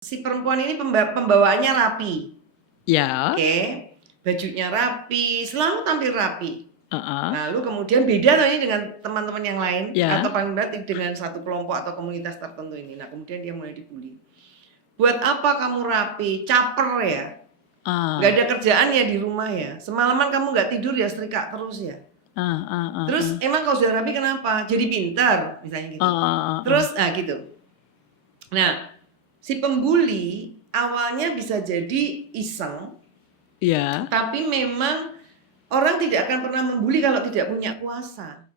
Si perempuan ini pembawaannya rapi. Ya. Oke. Bajunya rapi, selalu tampil rapi. Uh-uh. Lalu kemudian beda tuh ini dengan teman-teman yang lain Ya. atau paling berat dengan satu kelompok atau komunitas tertentu ini. Nah, kemudian dia mulai dibully. Buat apa kamu rapi? Caper ya? Nggak ada kerjaan ya di rumah ya? Semalaman kamu nggak tidur ya, setrika terus ya? Terus emang kalau sudah rapi kenapa? Jadi pintar misalnya gitu. Terus gitu. Nah, si pembuli awalnya bisa jadi iseng. Ya. Tapi memang orang tidak akan pernah membuli kalau tidak punya kuasa.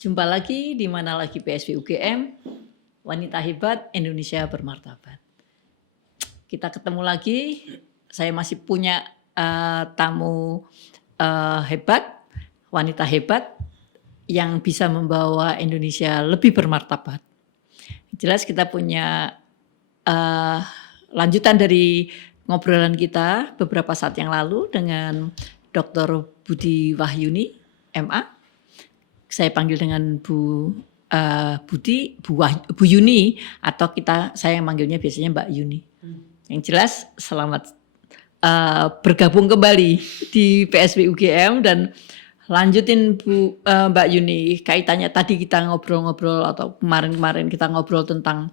Jumpa lagi di Mana Lagi PSV UGM, Wanita Hebat Indonesia Bermartabat. Kita ketemu lagi, saya masih punya tamu hebat, wanita hebat yang bisa membawa Indonesia lebih bermartabat. Jelas kita punya lanjutan dari ngobrolan kita beberapa saat yang lalu dengan Dr. Budi Wahyuni, MA. Saya panggil dengan Bu Budi, Bu Yuni, atau saya manggilnya biasanya Mbak Yuni. Yang jelas selamat bergabung kembali di PSV UGM dan lanjutin Mbak Yuni, kaitannya tadi kita ngobrol-ngobrol atau kemarin kita ngobrol tentang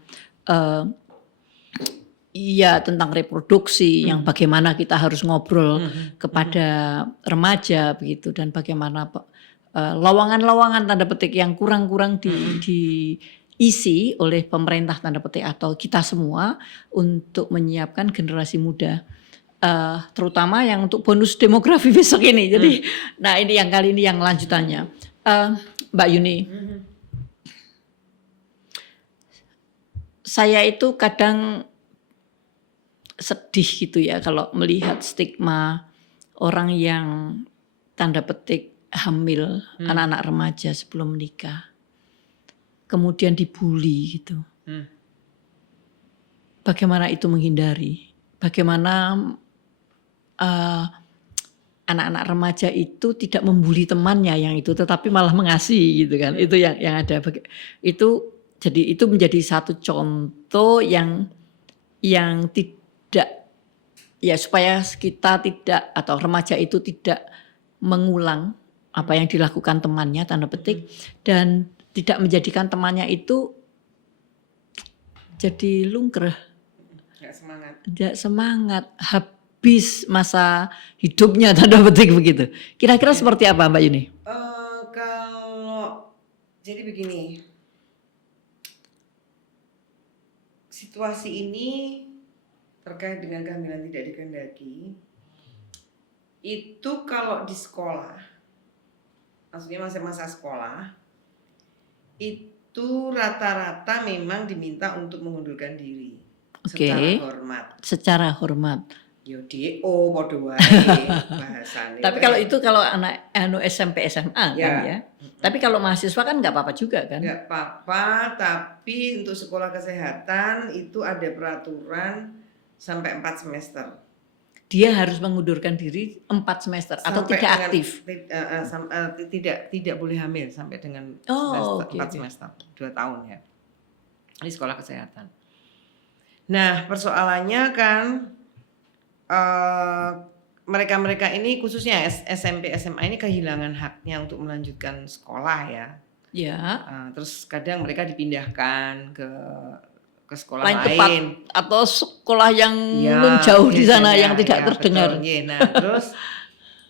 tentang reproduksi, yang bagaimana kita harus ngobrol kepada remaja begitu, dan bagaimana lowongan-lowongan tanda petik yang kurang-kurang diisi oleh pemerintah tanda petik atau kita semua untuk menyiapkan generasi muda, terutama yang untuk bonus demografi besok ini. Jadi, nah ini yang kali ini yang lanjutannya, Mbak Yuni. Saya itu kadang sedih gitu ya kalau melihat stigma orang yang tanda petik hamil, anak-anak remaja sebelum menikah, kemudian dibully gitu. Bagaimana itu menghindari? Bagaimana anak-anak remaja itu tidak membuli temannya yang itu, tetapi malah mengasihi gitu kan? Itu yang ada. Jadi itu menjadi satu contoh yang tidak, ya supaya kita tidak atau remaja itu tidak mengulang apa yang dilakukan temannya tanda petik, dan tidak menjadikan temannya itu jadi lungkreh, tidak semangat, habis masa hidupnya tanda petik begitu. Kira-kira seperti apa Mbak Yuni? Kalau jadi begini, situasi ini terkait dengan kehamilan tidak dikehendaki itu kalau di sekolah, maksudnya masa-masa sekolah, itu rata-rata memang diminta untuk mengundurkan diri secara hormat. Secara hormat. Yo DO podo wae bahasane. Tapi kalau anak SMP SMA kan ya. Tapi kalau mahasiswa kan nggak apa-apa juga kan? Nggak apa-apa, tapi untuk sekolah kesehatan itu ada peraturan sampai 4 semester. Dia harus mengundurkan diri 4 semester atau tidak aktif? Tidak boleh hamil sampai dengan 4 semester, 2 tahun ya. Ini sekolah kesehatan. Nah, persoalannya kan mereka-mereka ini khususnya SMP SMA ini kehilangan haknya untuk melanjutkan sekolah ya. Terus kadang mereka dipindahkan ke sekolah lain atau sekolah yang jauh di sana yang tidak terdengar. Betul. Nah, terus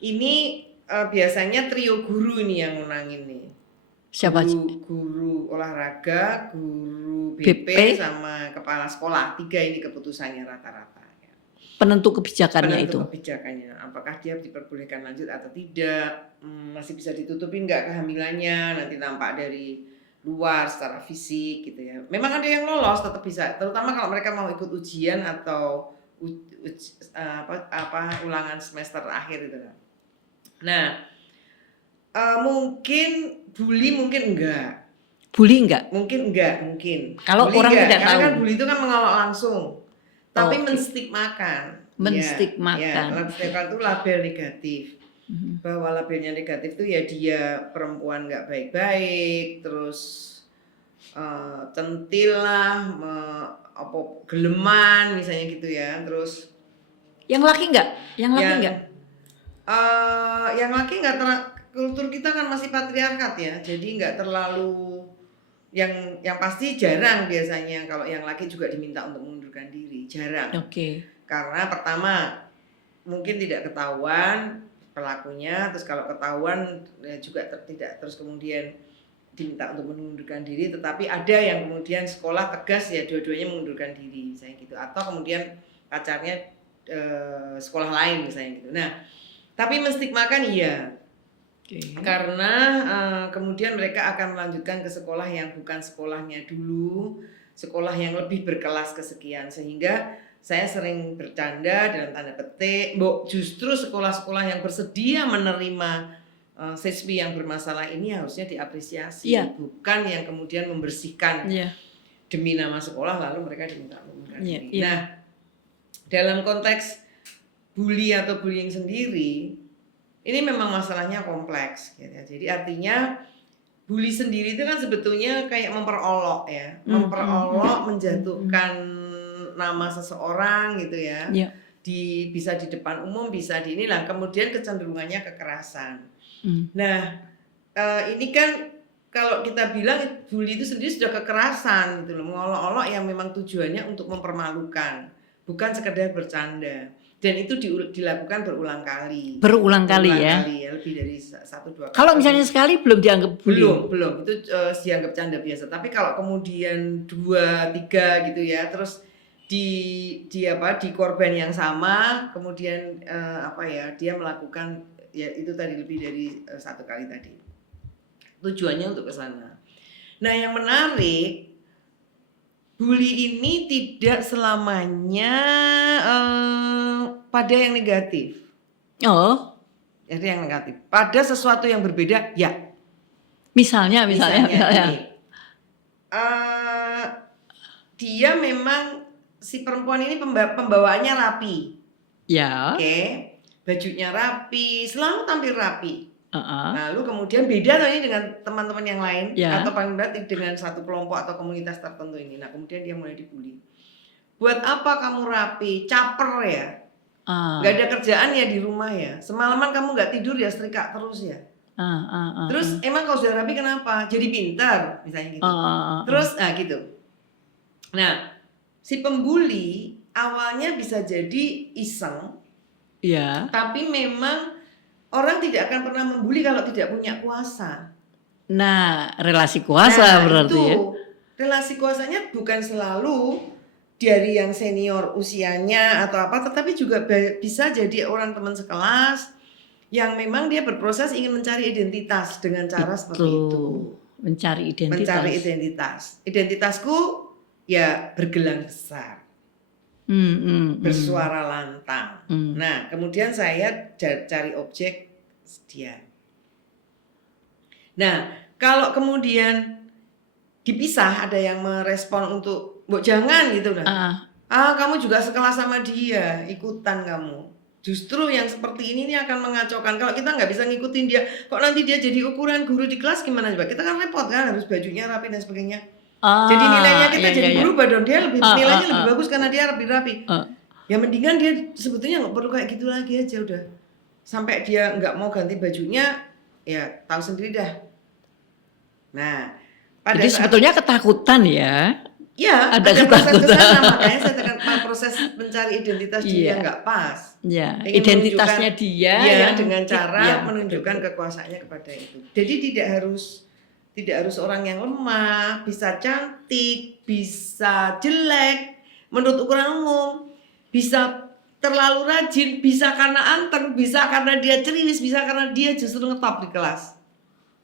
ini biasanya trio guru ini yang menangin nih. Siapa? Guru olahraga, guru BP sama kepala sekolah. 3 ini keputusannya rata-rata. Penentu kebijakannya itu. Kebijakannya, apakah dia diperbolehkan lanjut atau tidak, masih bisa ditutupin nggak kehamilannya, nanti nampak dari luar secara fisik gitu ya. Memang ada yang lolos tetap bisa, terutama kalau mereka mau ikut ujian atau ulangan semester akhir itu kan. Nah, mungkin bully mungkin enggak. Bully enggak? Mungkin enggak, mungkin. Kalau bully orang enggak, tidak tahu. Karena kan bully itu kan mengolok langsung. Tapi menstigmakan. Menstigmakan. Menstigmakan itu label negatif. Bahwa labelnya negatif itu ya dia perempuan nggak baik-baik, terus centil lah, geleman misalnya gitu ya. Terus yang laki nggak? Yang laki nggak, kultur kita kan masih patriarkat ya, jadi nggak terlalu, yang pasti jarang biasanya kalau yang laki juga diminta untuk mengundurkan diri, jarang. Karena pertama mungkin tidak ketahuan pelakunya, terus kalau ketahuan ya juga tidak terus kemudian diminta untuk mengundurkan diri, tetapi ada yang kemudian sekolah tegas ya dua-duanya mengundurkan diri misalnya gitu, atau kemudian pacarnya sekolah lain misalnya gitu. Nah, tapi menstigmakan iya. Karena kemudian mereka akan melanjutkan ke sekolah yang bukan sekolahnya dulu, sekolah yang lebih berkelas kesekian, sehingga saya sering bercanda dalam tanda petik, justru sekolah-sekolah yang bersedia menerima siswi yang bermasalah ini harusnya diapresiasi, bukan yang kemudian membersihkan demi nama sekolah lalu mereka diminta mengundurkan diri. Nah, dalam konteks bully atau bullying sendiri, ini memang masalahnya kompleks gitu ya. Jadi artinya bully sendiri itu kan sebetulnya kayak memperolok ya, menjatuhkan nama seseorang gitu ya. Bisa di depan umum, bisa di inilah, kemudian kecenderungannya kekerasan. Nah, ini kan kalau kita bilang bully itu sendiri sudah kekerasan gitu loh, mengolok-olok yang memang tujuannya untuk mempermalukan, bukan sekedar bercanda. Dan itu dilakukan berulang kali ya, lebih dari 1-2 kali. Kalau misalnya sekali belum dianggap bully? Belum, itu dianggap canda biasa. Tapi kalau kemudian 2-3 gitu ya, terus di korban yang sama, kemudian dia melakukan ya itu tadi lebih dari 1 kali tadi. Tujuannya untuk ke sana. Nah, yang menarik, bully ini tidak selamanya pada yang negatif. Jadi yang negatif. Pada sesuatu yang berbeda, ya. Misalnya. Dia memang si perempuan ini pembawaannya rapi. Oke. Bajunya rapi, selalu tampil rapi. Lalu kemudian beda tuh ini dengan teman-teman yang lain, atau paling berat dengan satu kelompok atau komunitas tertentu ini. Nah, kemudian dia mulai dibully. Buat apa kamu rapi? Caper ya? Gak ada kerjaan ya di rumah ya? Semalaman kamu gak tidur ya, setrika terus ya? Terus emang kalau sudah rapi kenapa? Jadi pintar misalnya gitu. Terus gitu. Nah, si pembuli awalnya bisa jadi iseng, tapi memang orang tidak akan pernah membuli kalau tidak punya kuasa. Nah, relasi kuasa berarti itu, ya. Relasi kuasanya bukan selalu dari yang senior usianya atau apa, tetapi juga bisa jadi orang teman sekelas yang memang dia berproses ingin mencari identitas dengan cara seperti itu. Mencari identitas. Identitasku ya bergelang besar. Bersuara lantang. Nah, kemudian saya cari objek dia. Nah, kalau kemudian dipisah, ada yang merespon untuk jangan gitu lah. Kamu juga sekelas sama dia, ikutan kamu. Justru yang seperti ini akan mengacaukan. Kalau kita nggak bisa ngikutin dia, kok nanti dia jadi ukuran guru di kelas gimana coba? Kita kan repot kan, harus bajunya rapi dan sebagainya. Jadi nilainya kita jadi berubah dong, dia nilainya lebih bagus karena dia lebih rapi. Ya mendingan dia sebetulnya nggak perlu kayak gitu lagi aja udah. Sampai dia nggak mau ganti bajunya, ya tahu sendiri dah. Nah, jadi sebetulnya ketakutan ya? Ya, ada proses kesana, makanya saya tekan proses mencari identitas dia nggak pas. Identitasnya dia dengan cara menunjukkan kekuasaannya kepada itu. Jadi tidak harus orang yang lemah, bisa cantik, bisa jelek, menurut ukuran umum, bisa terlalu rajin, bisa karena anteng, bisa karena dia ceriwis, bisa karena dia justru ngetop di kelas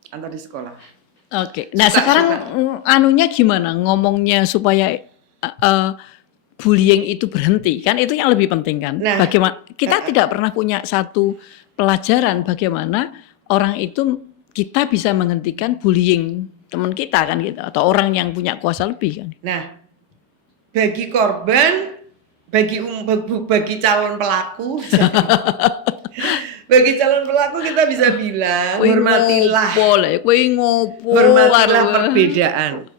atau di sekolah. Oke. Nah, sekarang anunya gimana ngomongnya supaya bullying itu berhenti? Kan itu yang lebih penting kan. Nah, bagaimana kita tidak pernah punya satu pelajaran bagaimana orang itu kita bisa menghentikan bullying teman kita kan gitu, atau orang yang punya kuasa lebih kan. Nah, bagi korban bagi calon pelaku bagi calon pelaku kita bisa bilang hormatilah perbedaan.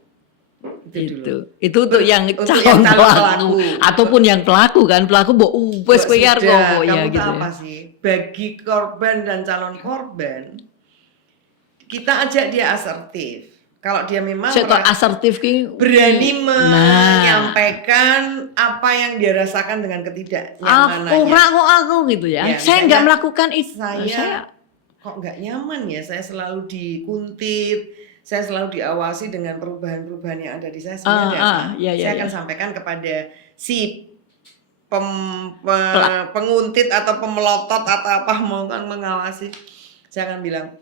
Itu untuk yang calon pelaku ataupun yang pelaku kan, pelaku wes kowe arep kamu ya gitu gitu. Apa sih? Bagi korban dan calon korban kita ajak dia asertif. Kalau dia memang asertif berani menyampaikan apa yang dia rasakan dengan ketidaknyamanannya. Aku gitu ya. Saya nggak melakukan itu. Saya kok nggak nyaman ya. Saya selalu dikuntit. Saya selalu diawasi dengan perubahan-perubahan yang ada di saya. Saya akan sampaikan kepada si penguntit atau pemelotot atau apa mau mengawasi. Saya akan bilang,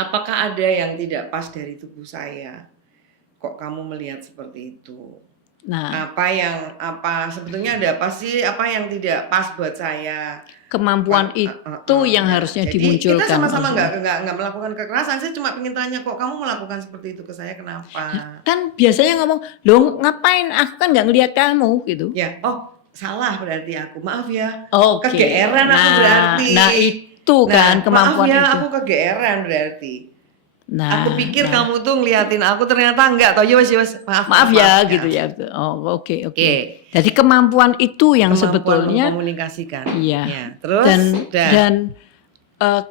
apakah ada yang tidak pas dari tubuh saya? Kok kamu melihat seperti itu? Nah, apa sebetulnya ada apa sih? Apa yang tidak pas buat saya? Kemampuan itu yang harusnya dimunculkan. Jadi kita sama-sama nggak melakukan kekerasan. Saya cuma ingin tanya, kok kamu melakukan seperti itu ke saya? Kenapa? Kan biasanya ngomong, loh ngapain? Aku kan nggak ngelihat kamu gitu. Ya, salah berarti aku. Maaf ya. Kegeeran aku berarti. Itu kan kemampuan maaf ya, itu. Aku kegeeran berarti. Aku pikir nah. kamu tuh ngeliatin aku, ternyata enggak. Toh yos maaf ya gitu ya. Oke. Jadi kemampuan itu yang sebetulnya komunikasikan. Iya. Terus dan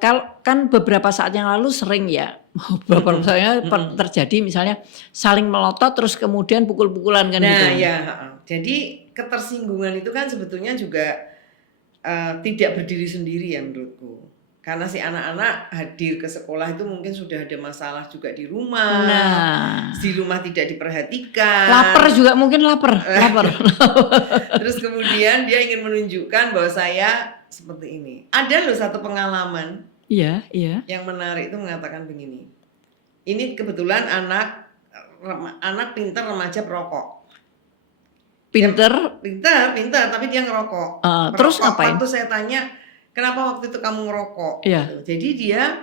kalau kan beberapa saat yang lalu sering ya beberapa misalnya terjadi misalnya saling melotot terus kemudian pukul-pukulan kan gitu. Nah ya, jadi ketersinggungan itu kan sebetulnya juga tidak berdiri sendiri ya menurutku. Karena si anak-anak hadir ke sekolah itu mungkin sudah ada masalah juga di rumah. Di rumah tidak diperhatikan. Lapar juga mungkin lapar. Terus kemudian dia ingin menunjukkan bahwa saya seperti ini. Ada loh satu pengalaman. Iya. Yang menarik itu mengatakan begini. Ini kebetulan anak pintar remaja perokok. Pintar, tapi dia ngerokok. Terus ngapain? Waktu saya tanya, kenapa waktu itu kamu ngerokok? Iya. Jadi dia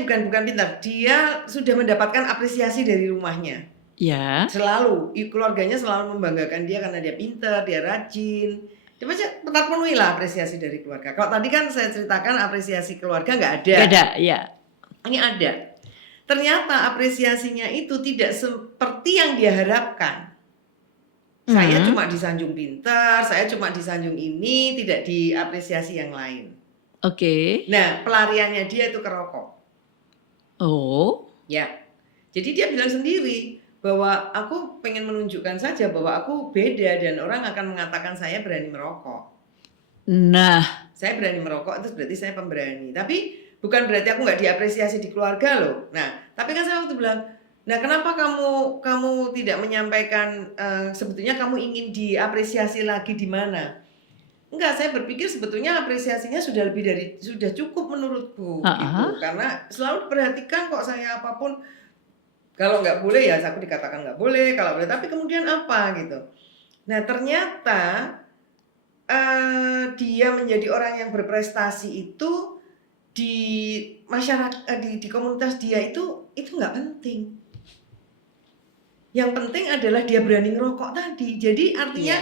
bukan pintar, dia sudah mendapatkan apresiasi dari rumahnya. Iya. Selalu, keluarganya selalu membanggakan dia karena dia pintar, dia rajin. Dia terpenuhi lah apresiasi dari keluarga. Kalau tadi kan saya ceritakan apresiasi keluarga nggak ada. Nggak ada, ya. Ini ada. Ternyata apresiasinya itu tidak seperti yang dia harapkan. Saya cuma disanjung pintar, saya cuma disanjung ini, tidak diapresiasi yang lain. Oke. Nah, pelariannya dia itu ke rokok. Oh. Ya. Jadi dia bilang sendiri bahwa aku pengen menunjukkan saja bahwa aku beda dan orang akan mengatakan saya berani merokok. Nah. Saya berani merokok itu berarti saya pemberani. Tapi bukan berarti aku nggak diapresiasi di keluarga loh. Nah, tapi kan saya waktu bilang, nah, kenapa kamu tidak menyampaikan sebetulnya kamu ingin diapresiasi lagi di mana? Enggak, saya berpikir sebetulnya apresiasinya sudah cukup menurutku gitu. Karena selalu diperhatikan kok saya apapun. Kalau nggak boleh ya aku dikatakan nggak boleh, kalau boleh tapi kemudian apa gitu. Nah, ternyata dia menjadi orang yang berprestasi itu di masyarakat di komunitas dia itu nggak penting. Yang penting adalah dia berani ngerokok tadi. Jadi artinya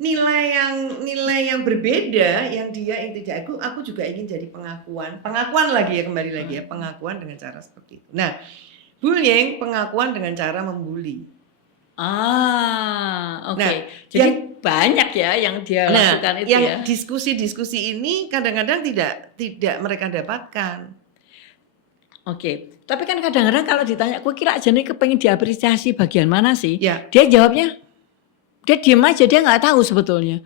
nilai yang berbeda yang dia tidak aku juga ingin jadi pengakuan lagi ya, kembali lagi ya, pengakuan dengan cara seperti itu. Nah, bullying pengakuan dengan cara membuli. Oke. Nah, jadi banyak ya yang dia lakukan itu yang ya. Diskusi-diskusi ini kadang-kadang tidak mereka dapatkan. Oke. Tapi kan kadang-kadang kalau ditanya, gue kira aja nih kepengen diapresiasi bagian mana sih? Ya. Dia jawabnya, dia diem aja, dia nggak tahu sebetulnya.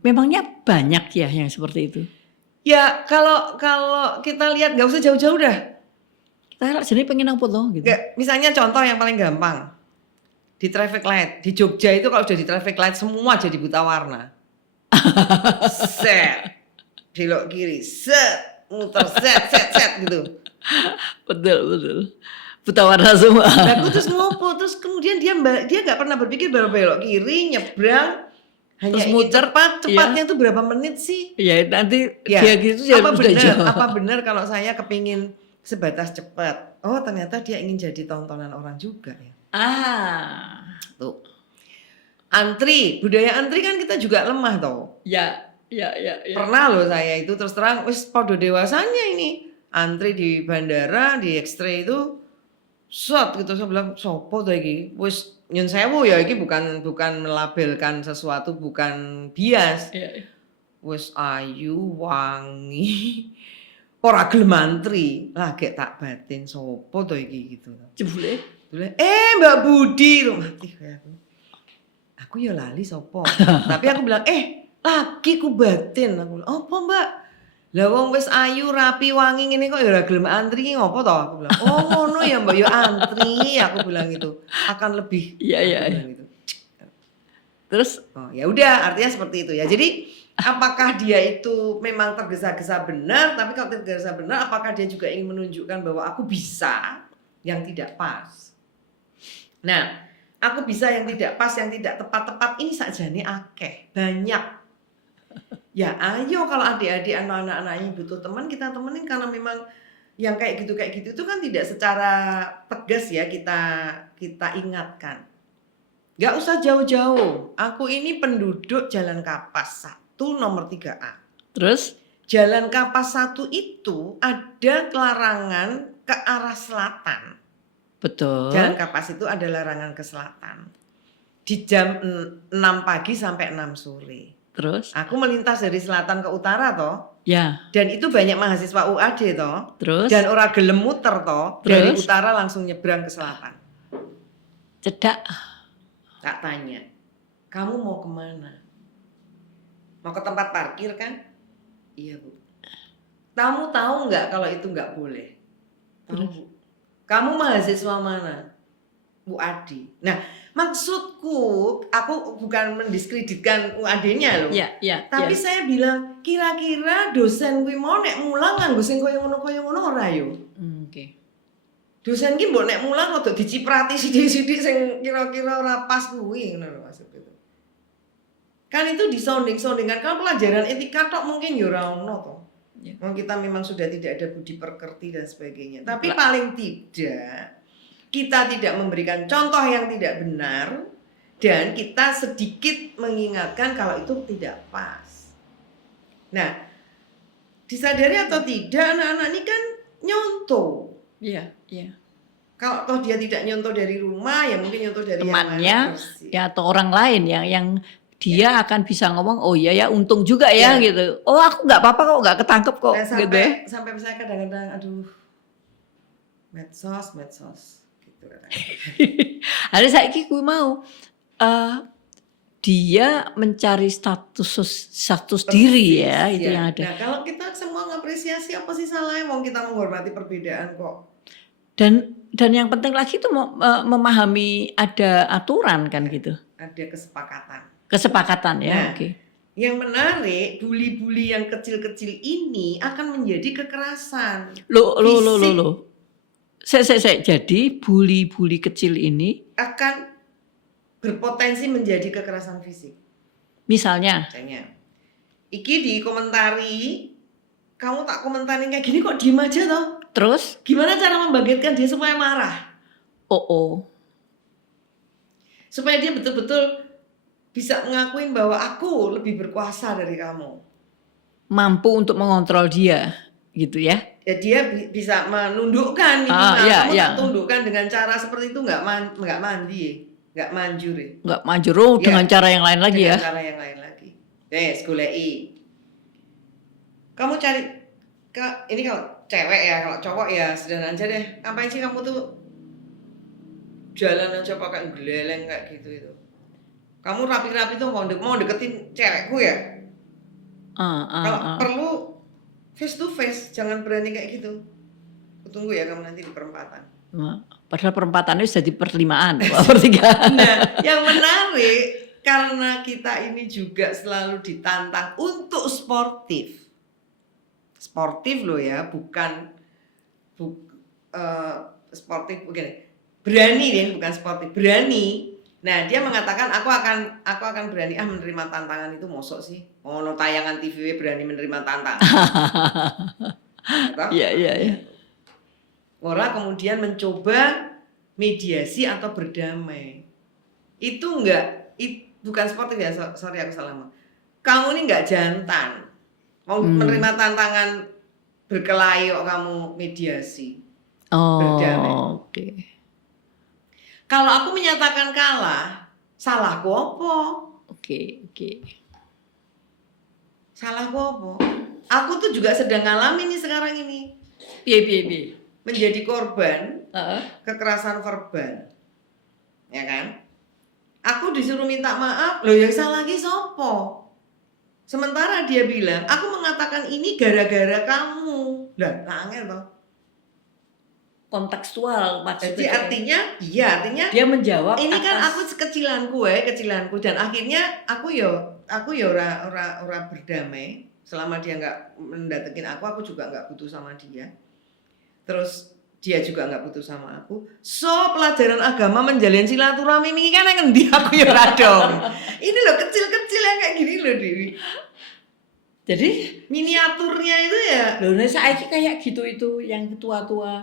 Memangnya banyak ya yang seperti itu? Ya kalau kita lihat nggak usah jauh-jauh dah. Kita jadi pengen apa loh gitu. Misalnya contoh yang paling gampang. Di traffic light. Di Jogja itu kalau udah di traffic light semua jadi buta warna. Set. Belok kiri. Set. Muter. Set gitu. Betul. Buta warna semua. Nah, terus ngopo, terus kemudian dia nggak pernah berpikir belok kiri, nyebrang, hanya terus muter. Cepatnya tuh berapa menit sih? Ya nanti dia gitu ya. Apa benar kalau saya kepingin sebatas cepat? Oh ternyata dia ingin jadi tontonan orang juga ya. Tuh. Antri, budaya antri kan kita juga lemah toh. Ya. Pernah loh saya itu terus terang wis podo dewasanya ini antri di bandara di X-ray itu shot gitu, saya bilang sopo tuh iki wis nyun sewu ya, iki bukan melabelkan sesuatu, bukan bias. Iya. Wis ayu wangi ora gelem antri lagi tak batin sopo tuh iki gitu. Jebule Mbak Budi tuh mati kayak aku ya lali sopo. Tapi aku bilang lagi ku batin, aku bilang apa mbak, lah wong wis ayu rapi wangi ngene kok ya ora gelem antri ki ngopo toh, aku bilang oh ngono ya mbak ya antri, aku bilang itu akan lebih Iya. gitu. Terus Oh ya udah artinya seperti itu ya. Jadi apakah dia itu memang tergesa-gesa benar, tapi kalau tergesa benar apakah dia juga ingin menunjukkan bahwa aku bisa yang tidak pas. Nah, aku bisa yang tidak pas, yang tidak tepat-tepat ini sajane akeh, banyak. Ya ayo kalau adik-adik anak-anaknya butuh teman, kita temenin karena memang yang kayak gitu itu kan tidak secara tegas ya kita ingatkan. Gak usah jauh-jauh. Aku ini penduduk Jalan Kapas 1 nomor 3A. Terus Jalan Kapas 1 itu ada larangan ke arah selatan. betul. Jalan Kapas itu ada larangan ke selatan. Di jam 6 pagi sampai 6 sore. Terus? Aku melintas dari selatan ke utara toh. Ya. Dan itu banyak mahasiswa UAD toh. Terus? Dan orang gelem muter toh. Dari utara langsung nyebrang ke selatan. Cedak. Tak tanya, kamu mau kemana? Mau ke tempat parkir kan? Iya bu. Kamu tahu nggak kalau itu nggak boleh? Tahu bu. Kamu mahasiswa mana? Bu Adi. Nah maksudku, aku bukan mendiskreditkan UAD-nya loh. Iya. Tapi saya bilang, kira-kira dosen kuwi mau nek mulang nganggo sing koyo ngono ora yo? Oke. Dosen ki mbok nek mulang rada diciprati sithik-sithik sing kira-kira ora pas kuwi ngono lho maksud itu. Kan itu disonding-sondingkan. Kalau pelajaran etika tok mungkin ya ora ono to. Ya. Kita memang sudah tidak ada budi pekerti dan sebagainya. Tapi paling tidak kita tidak memberikan contoh yang tidak benar dan kita sedikit mengingatkan kalau itu tidak pas. Nah, disadari atau tidak anak-anak ini kan nyontoh. Iya. Kalau toh dia tidak nyontoh dari rumah, ya mungkin nyontoh dari temannya yang ya atau orang lain yang dia akan bisa ngomong oh ya untung juga ya gitu. Oh aku nggak apa-apa kok, nggak ketangkep kok nah, gitu. Sampai misalnya kadang-kadang aduh medsos gitu kadang-kadang. Ada saiki kuwi mau dia mencari status diri ya itu yang ada. Nah kalau kita semua ngapresiasi apa sih salahnya, mau kita menghormati perbedaan kok. Dan yang penting lagi itu memahami ada aturan kan gitu. Ada Kesepakatan ya. Nah, Oke. Yang menarik bully-bully yang kecil-kecil ini akan menjadi kekerasan. Loh. Saya jadi bully kecil ini akan berpotensi menjadi kekerasan fisik. Misalnya, iki dikomentari, kamu tak komentarin kayak gini kok diem aja toh? Terus? Gimana cara membangkitkan dia supaya marah? Supaya dia betul-betul bisa ngakuin bahwa aku lebih berkuasa dari kamu. Mampu untuk mengontrol dia, gitu ya? Ya dia bisa menundukkan minimal. Kamu tak tundukkan dengan cara seperti itu nggak mandi, nggak manjur. Nggak manjur dengan cara yang lain lagi ya? Dengan cara yang lain lagi. Golei. Kamu cari ini kalau cewek ya, kalau cowok ya sederhana aja deh. Ngapain sih kamu tuh jalan aja pakai geleleng kayak gitu itu? Kamu rapi-rapi tuh mau deketin cewekku ya? Kalau perlu face to face, jangan berani kayak gitu. Tunggu ya kamu nanti di perempatan. Padahal perempatannya sudah di perlimaan, pertigaan. Nah, yang menarik karena kita ini juga selalu ditantang untuk sportif. Sportif loh ya, bukan sportif begini. Berani deh, bukan sportif, berani. Nah, dia mengatakan aku akan berani menerima tantangan itu, mosok sih. Oh, no tayangan TV berani menerima tantangan. Iya. Orang kemudian mencoba mediasi atau berdamai. Itu enggak bukan sportif ya, sorry aku salah ngomong. Kamu ini nggak jantan, mau menerima tantangan berkelahi kok kamu mediasi, berdamai. Oke. Kalau aku menyatakan kalah, salahku apa? Oke. Salahku apa? Aku tuh juga sedang ngalamin nih sekarang ini. Piye. Menjadi korban kekerasan verbal. Ya kan? Aku disuruh minta maaf, loh yang salah lagi sopo? Sementara dia bilang, aku mengatakan ini gara-gara kamu. Lah, angel toh. Kontekstual maksudnya. Jadi artinya dia menjawab ini kan atas... aku kecilanku dan akhirnya aku ora berdamai selama dia nggak mendatangi aku juga nggak butuh sama dia. Terus dia juga nggak butuh sama aku. So pelajaran agama menjalin silaturahmi ini kan yang ngendi aku ya ora dong. Ini loh kecil-kecil yang kayak gini loh Dewi. Jadi miniaturnya itu ya. Loh, saiki kayak gitu itu yang tua-tua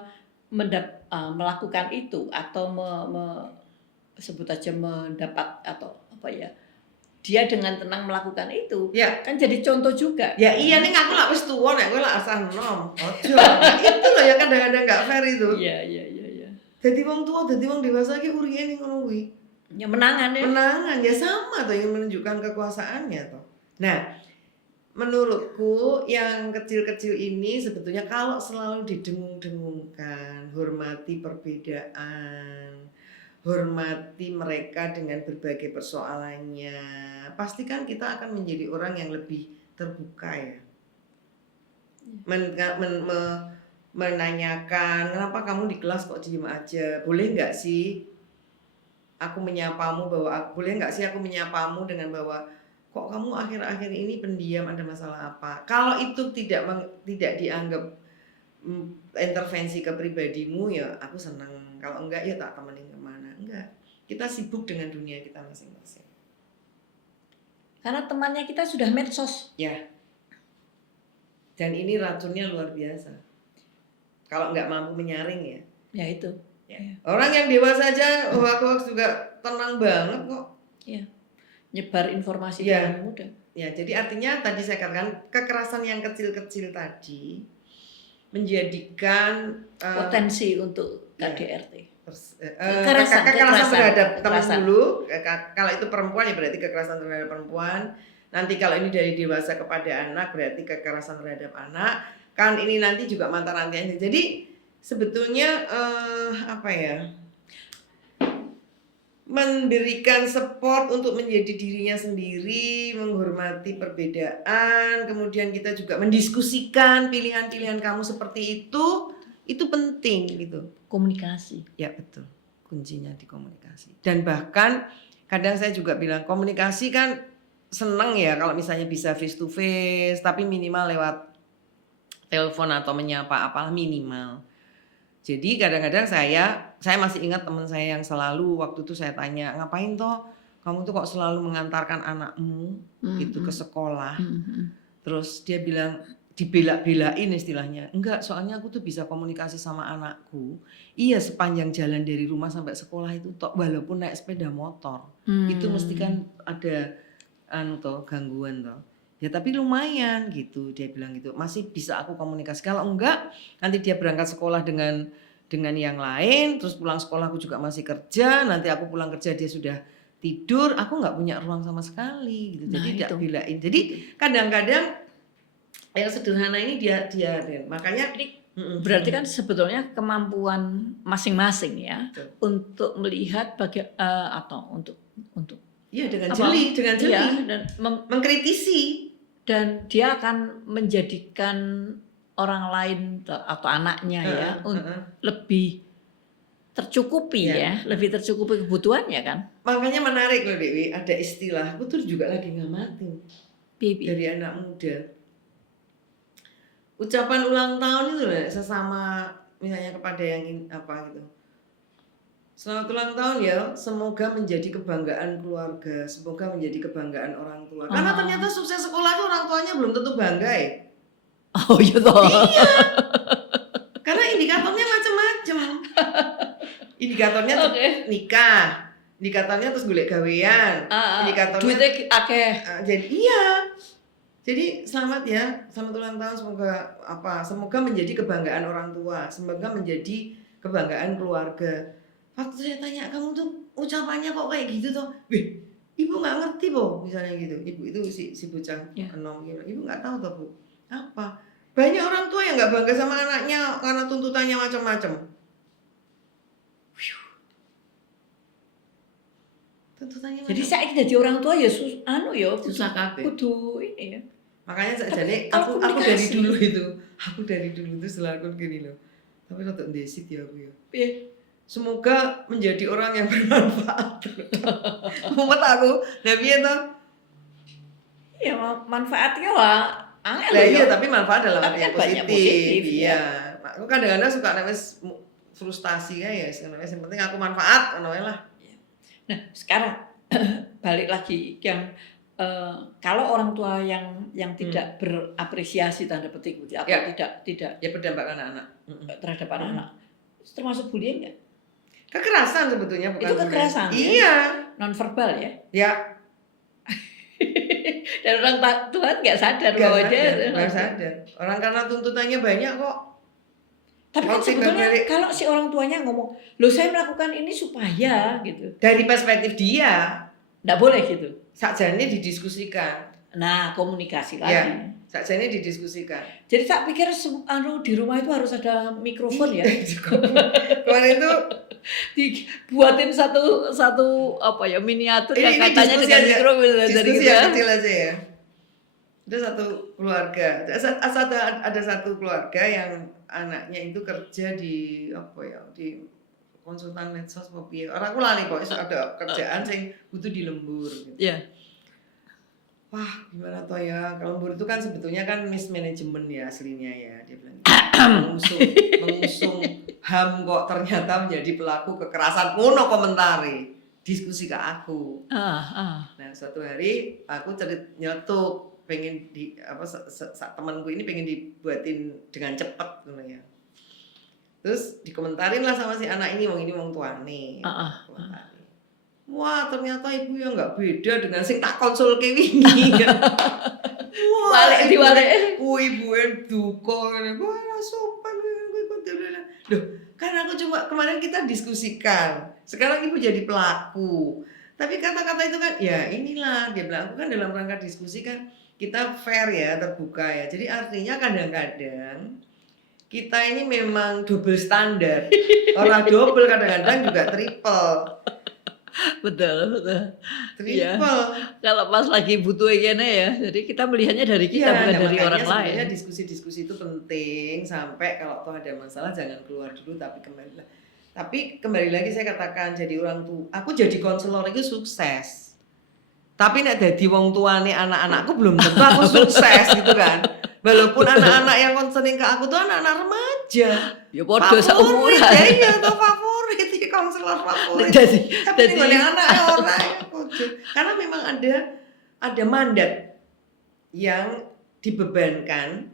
melakukan itu atau sebut aja mendapat atau apa ya, dia dengan tenang melakukan itu ya kan jadi contoh juga. Ya iya nih aku lah wis tuwa nek kowe lah asal nom. Ojo. Itu loh yang kadang-kadang enggak fair itu. Iya. Dadi wong tua, dadi wong dewasa iki urine ning ngono kuwi. Ya menangan ya sama tuh ingin menunjukkan kekuasaannya toh. Nah, menurutku yang kecil-kecil ini sebetulnya kalau selalu didengung-dengungkan, hormati perbedaan, hormati mereka dengan berbagai persoalannya, pasti kan kita akan menjadi orang yang lebih terbuka ya. Menanyakan kenapa kamu di kelas kok diem aja, boleh nggak sih aku menyapamu boleh nggak sih aku menyapamu dengan bahwa kok kamu akhir-akhir ini pendiam, ada masalah apa? Kalau itu tidak dianggap intervensi ke pribadimu ya aku senang. Kalau enggak ya tak temenin kemana. Enggak. Kita sibuk dengan dunia kita masing-masing. Karena temannya kita sudah medsos. Ya. Dan ini racunnya luar biasa. Kalau enggak mampu menyaring ya. Ya itu. Ya. Orang yang dewasa aja hoax juga tenang banget kok. Iya. Nyebar informasi ya. dengan mudah. Ya, jadi artinya tadi saya katakan kekerasan yang kecil-kecil tadi menjadikan potensi untuk KDRT. Kekerasan terhadap teman dulu. Kalau itu perempuan ya berarti kekerasan terhadap perempuan. Nanti kalau ini dari dewasa kepada anak berarti kekerasan terhadap anak. Kan ini nanti juga mata rantainya. Jadi sebetulnya apa ya? Memberikan support untuk menjadi dirinya sendiri, menghormati perbedaan, kemudian kita juga mendiskusikan pilihan-pilihan kamu seperti itu penting gitu. Komunikasi. Ya betul, kuncinya di komunikasi. Dan bahkan kadang saya juga bilang komunikasi kan seneng ya kalau misalnya bisa face to face, tapi minimal lewat telepon atau menyapa apalah minimal. Jadi kadang-kadang saya masih ingat teman saya yang selalu waktu itu saya tanya, ngapain toh kamu tuh kok selalu mengantarkan anakmu gitu ke sekolah. Terus dia bilang dibela-belain istilahnya. Enggak, soalnya aku tuh bisa komunikasi sama anakku. Iya, sepanjang jalan dari rumah sampai sekolah itu toh walaupun naik sepeda motor. Itu mesti kan ada gangguan toh. Ya tapi lumayan gitu, dia bilang gitu. Masih bisa aku komunikasi. Kalau enggak, nanti dia berangkat sekolah dengan yang lain, terus pulang sekolah aku juga masih kerja, nanti aku pulang kerja dia sudah tidur, aku nggak punya ruang sama sekali gitu. Jadi tidak belain. Jadi kadang-kadang yang sederhana ini dia makanya berarti kan sebetulnya kemampuan masing-masing ya. Betul. Untuk melihat atau untuk iya dengan jeli ya, dan mengkritisi. Dan dia akan menjadikan orang lain atau anaknya lebih tercukupi ya, lebih tercukupi kebutuhannya kan. Makanya menarik loh Dewi, ada istilah, aku tuh juga lagi ngamatin dari anak muda. Ucapan ulang tahun itu lah sesama misalnya kepada yang apa gitu. Selamat ulang tahun ya, semoga menjadi kebanggaan keluarga, semoga menjadi kebanggaan orang tua. Karena ternyata sukses sekolah itu orang tuanya belum tentu bangga ya. Oh iya toh. Iya. Karena indikatornya macam-macam. Indikatornya nikah, indikatornya terus golek gawean. Indikatornya duitnya akeh. Jadi iya. Jadi selamat ya, selamat ulang tahun, semoga menjadi kebanggaan orang tua, semoga menjadi kebanggaan keluarga. Waktu saya tanya, kamu tuh ucapannya kok kayak gitu toh? Ibu nggak ngerti po, misalnya gitu. Ibu itu si bocah enom gitu. Ibu nggak tahu toh Bu. Apa? Banyak orang tua yang nggak bangga sama anaknya karena tuntutannya macam-macam. Tuntutannya Jadi saya jadi orang tua ya susah kabeh. Kudu ini ya. Makanya jadi aku dari dulu tuh selalu gini loh. Tapi rada ndesit ya aku ya. Semoga menjadi orang yang bermanfaat. Mumet aku. Lah piye to? Ya manfaatnya lah. Lah iya, tapi manfaat dalam arti yang positif. Iya. Aku kadang-kadang suka wis frustasi ya, yang penting aku manfaat ngono lah. Nah, sekarang balik lagi yang kalau orang tua yang tidak berapresiasi tanda petik atau tidak ya berdampak anak-anak terhadap anak-anak, termasuk bullying nggak? Kekerasan sebetulnya bukan. Itu kekerasan. Iya. Non verbal ya. Ya. Dan orang Tuhan nggak sadar bahwa dia nggak sadar. Orang karena tuntutannya banyak kok. Tapi kan sebetulnya kalau si orang tuanya ngomong, loh saya melakukan ini supaya gitu. Dari perspektif dia, nggak boleh gitu. Sakjane didiskusikan. Nah, komunikasi lagi. Ya, sakjane didiskusikan. Jadi tak pikir di rumah itu harus ada mikrofon ya. Kemarin itu dibuatin satu apa ya miniatur yang katanya dengan mikrofon dari gitu ya. Kecil aja ya. Ada satu keluarga, ada satu keluarga yang anaknya itu kerja di di konsultan medsos apa piye. Orang aku lali pokoknya ada kerjaan sing butuh di lembur gitu. Iya. Wah, gimana toh ya? Kalau lembur itu kan sebetulnya kan mismanagement ya aslinya ya. Dia bilang mengusung HAM kok ternyata menjadi pelaku kekerasan. Ngono komentari. Diskusi ke aku. Nah, suatu hari aku nyetuk pengen temanku ini pengen dibuatin dengan cepat ya. Terus dikomentarin lah sama si anak ini wong tuane. Wah, ternyata ibu yang nggak beda dengan sing tak konsul ke wingi. Wah, diwalek. Ibu duka ngene. Wah, sopan Loh, kan aku cuma kemarin kita diskusikan. Sekarang ibu jadi pelaku. Tapi kata-kata itu kan ya inilah dia bilang, aku kan dalam rangka diskusi kan kita fair ya, terbuka ya. Jadi artinya kadang-kadang kita ini memang double standar. Orang double kadang-kadang juga triple. Betul. Triple. Ya. Kalau pas lagi butuh gini ya, jadi kita melihatnya dari kita bukan dari orang lain. Sebenarnya diskusi-diskusi itu penting sampai kalau toh ada masalah jangan keluar dulu tapi kembali lagi saya katakan jadi orang tua, aku jadi konselor itu sukses. Tapi nek dadi wong tuane anak-anakku belum tentu aku sukses gitu kan. Walaupun anak-anak yang konseling ke aku tuh anak-anak remaja. Ya padha saumuran. Iya, tuh favorit iki konselor favorit. Tapi nek anaknya ora karena memang ada mandat yang dibebankan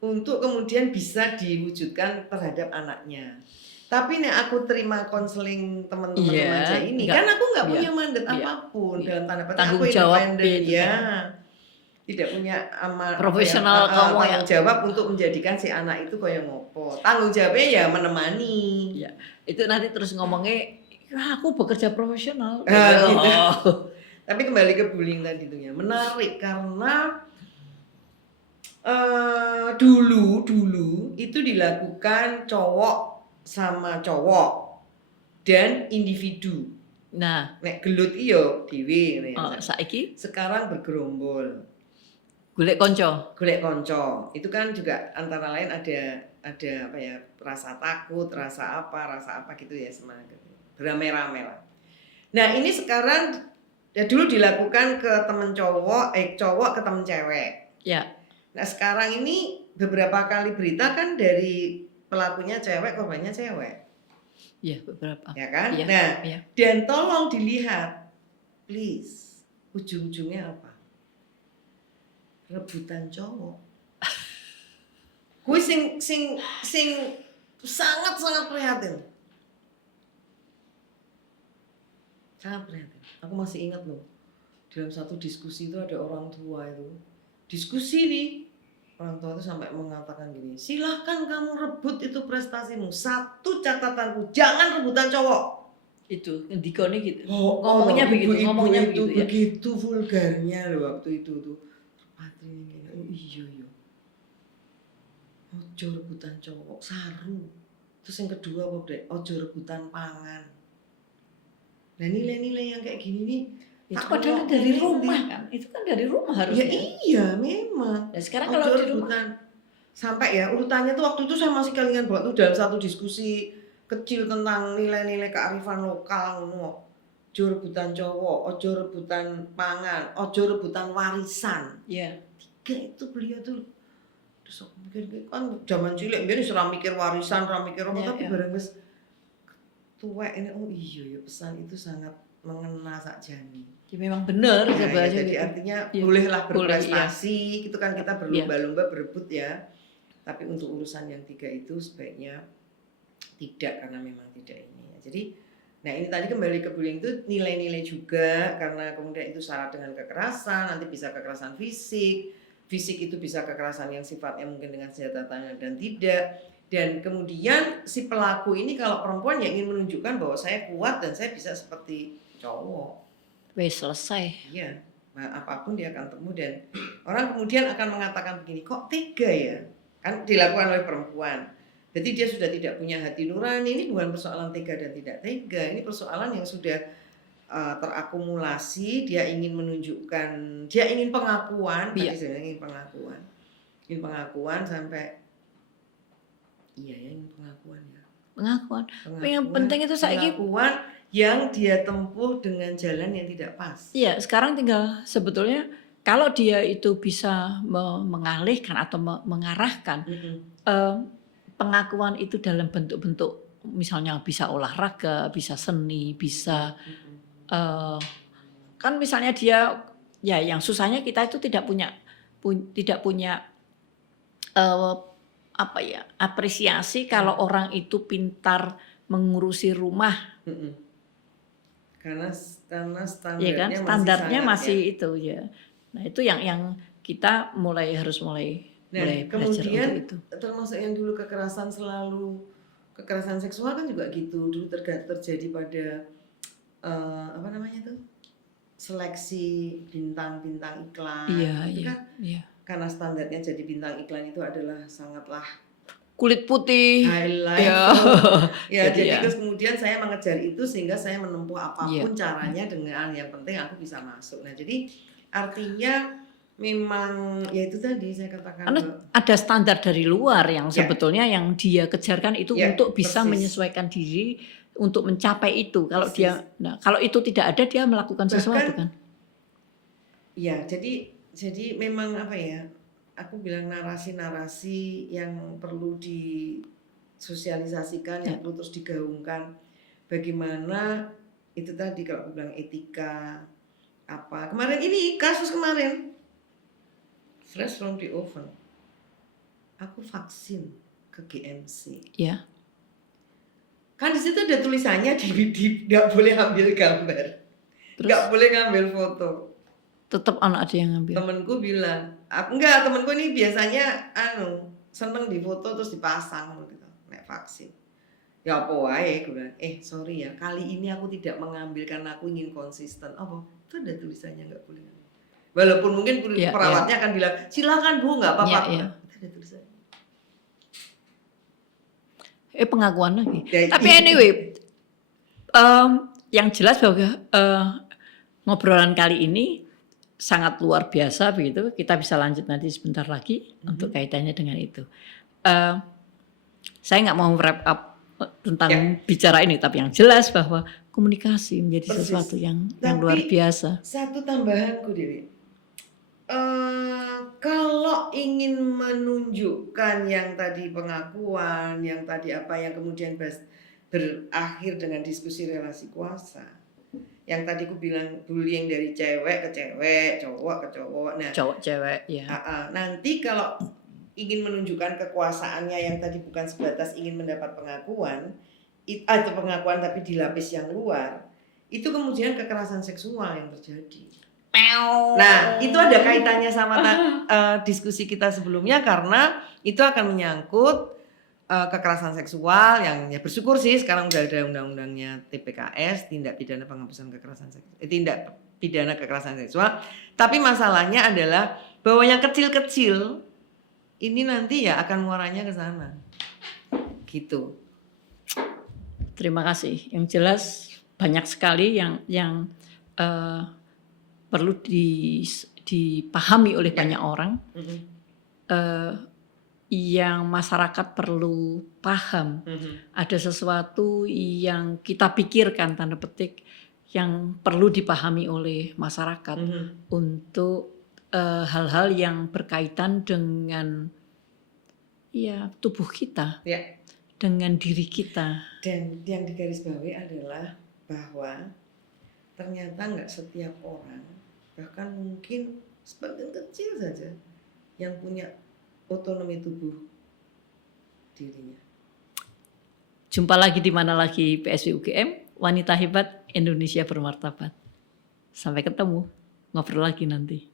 untuk kemudian bisa diwujudkan terhadap anaknya. Tapi nek aku terima konseling teman-teman remaja ini, kan aku nggak punya mandat apapun dalam tanda petik aku independen ya. Tidak punya profesional tanggung jawab untuk menjadikan si anak itu kaya ngopo. Tanggung jawabnya ya menemani. Ya, itu nanti terus ngomongnya, aku bekerja profesional. Gitu. Tapi kembali ke bullying tadi itu ya, menarik karena dulu itu dilakukan cowok sama cowok dan individu. Nah, nek gelut iyo dhewe saiki sekarang bergerombol. Golek konco. Itu kan juga antara lain ada apa ya, rasa takut, rasa apa gitu ya, semangat. Beramai-ramai lah. Nah, ini sekarang ya dulu dilakukan ke temen cowok ke temen cewek. Ya. Nah, sekarang ini beberapa kali berita kan dari pelakunya cewek, korbannya cewek. Iya, beberapa. Ya kan? Ya, nah, ya. Dan tolong dilihat, please, ujung-ujungnya apa? Rebutan cowok. Gue sing sangat prihatin. sangat prihatin. Aku masih ingat loh, dalam satu diskusi itu ada orang tua itu diskusi nih, orang tua itu sampai mengatakan gini, silahkan kamu rebut itu prestasimu, satu catatanku, jangan rebutan cowok. Itu Dikone gitu. Oh, Ngomongnya begitu, ibu-ibu ngomongnya itu begitu ya. begitu vulgarnya loh waktu itu tuh. Patrinya gini, oh iya. Ojo rebutan cowok, saru. Terus yang kedua apa, Dek? Ojo rebutan pangan. Nah, nilai-nilai yang kayak gini nih Itu padahal dari rumah kan. Itu kan dari rumah harusnya. Ya iya, memang. Dan sekarang Ojo kalau di rumah rebutan. Sampai ya urutannya tuh waktu itu saya masih kelingan banget tuh dalam satu diskusi kecil tentang nilai-nilai kearifan lokal ngono. Ojo rebutan cowok, ojo rebutan pangan, ojo rebutan warisan. ya. Tiga itu beliau tuh. Terus aku mikir kan zaman cilik biar ora mikir warisan, ora mikir apa, tapi bareng wis tuwek ini oh iya ya pesan itu sangat mengena sakjane. Ya memang benar Ya, sebenarnya jadi gitu. artinya Ya, bolehlah boleh, berprestasi, itu kan kita berlomba-lomba berebut ya. Tapi untuk urusan yang tiga itu sebaiknya tidak, karena memang tidak ini ya. Jadi nah ini tadi kembali ke bullying itu nilai-nilai juga, karena kemudian itu syarat dengan kekerasan, nanti bisa kekerasan fisik itu bisa kekerasan yang sifatnya mungkin dengan senjata tajam dan tidak. Dan kemudian si pelaku ini kalau perempuan yang ingin menunjukkan bahwa saya kuat dan saya bisa seperti cowok. Wes selesai. Iya, nah, apapun dia akan temu dan orang kemudian akan mengatakan begini, kok tega ya? Kan dilakukan oleh perempuan. Jadi dia sudah tidak punya hati nurani. Ini bukan persoalan tega dan tidak tega. Ini persoalan yang sudah terakumulasi. Dia ingin menunjukkan, dia ingin pengakuan. Tadi saya ingin pengakuan sampai iya ya, ingin pengakuan ya. Pengakuan. Yang penting itu pengakuan yang dia tempuh dengan jalan yang tidak pas. Iya, sekarang tinggal sebetulnya kalau dia itu bisa mengalihkan atau mengarahkan pengakuan itu dalam bentuk-bentuk misalnya bisa olahraga, bisa seni, bisa kan misalnya dia ya yang susahnya kita itu tidak punya apa ya apresiasi kalau orang itu pintar mengurusi rumah. Karena ya kan? Standarnya masih itu ya. Nah itu yang kita harus mulai kemudian itu. Termasuk yang dulu kekerasan seksual kan juga gitu dulu terjadi pada apa namanya tuh seleksi bintang-bintang iklan. Itu kan karena standarnya jadi bintang iklan itu adalah sangatlah kulit putih, highlight. Jadi terus kemudian saya mengejar itu sehingga saya menempuh apapun caranya dengan yang penting aku bisa masuk. Nah jadi artinya memang ya itu tadi saya katakan ada standar dari luar yang sebetulnya yang dia kejarkan itu untuk bisa menyesuaikan diri untuk mencapai itu. Kalau kalau itu tidak ada dia melakukan sesuatu kan. Iya, jadi memang apa ya? Aku bilang narasi-narasi yang perlu disosialisasikan, yang perlu terus digaungkan. Bagaimana itu tadi kalau aku bilang etika apa. Kemarin ini kasus kemarin fresh from the oven. Aku vaksin ke GMC. Ya. Kan di situ ada tulisannya nggak boleh ambil gambar. Nggak boleh ngambil foto. Tetap anak ada yang ngambil. Temenku bilang, temenku ini biasanya seneng di foto terus dipasang gitu, nek vaksin. Ya apa wae, gue bilang, sorry ya, kali ini aku tidak mengambil karena aku ingin konsisten. Apa? Itu ada tulisannya nggak boleh. Walaupun mungkin perawatnya akan bilang, silakan Bu, nggak apa-apa. Itu ada tulisannya. Pengakuan lagi. Tapi anyway, yang jelas bahwa ngobrolan kali ini sangat luar biasa begitu. Kita bisa lanjut nanti sebentar lagi untuk kaitannya dengan itu. Saya nggak mau wrap up tentang bicara ini, tapi yang jelas bahwa komunikasi menjadi sesuatu yang luar biasa. Satu tambahanku Dewi, kalau ingin menunjukkan yang tadi pengakuan, yang tadi apa yang kemudian berakhir dengan diskusi relasi kuasa. Yang tadi aku bilang bullying dari cewek ke cewek, cowok ke cowok. Nah, cowok cewek ya. Nanti kalau ingin menunjukkan kekuasaannya yang tadi bukan sebatas ingin mendapat pengakuan, atau pengakuan tapi di lapis yang luar, itu kemudian kekerasan seksual yang terjadi. Nah, itu ada kaitannya sama diskusi kita sebelumnya karena itu akan menyangkut kekerasan seksual yang ya bersyukur sih sekarang udah ada undang-undangnya TPKS, tindak pidana penghapusan kekerasan seksual, tindak pidana kekerasan seksual. Tapi masalahnya adalah bahwa yang kecil-kecil ini nanti ya akan muaranya ke sana. Gitu. Terima kasih. Yang jelas banyak sekali yang perlu dipahami oleh banyak orang. Yang masyarakat perlu paham. Ada sesuatu yang kita pikirkan tanda petik yang perlu dipahami oleh masyarakat untuk hal-hal yang berkaitan dengan ya tubuh kita, dengan diri kita. Dan yang digarisbawahi adalah bahwa ternyata nggak setiap orang, bahkan mungkin sebagian kecil saja yang punya otonomi tubuh dirinya. Jumpa lagi di mana lagi PSW UGM, Wanita Hebat Indonesia Bermartabat. Sampai ketemu, ngobrol lagi nanti.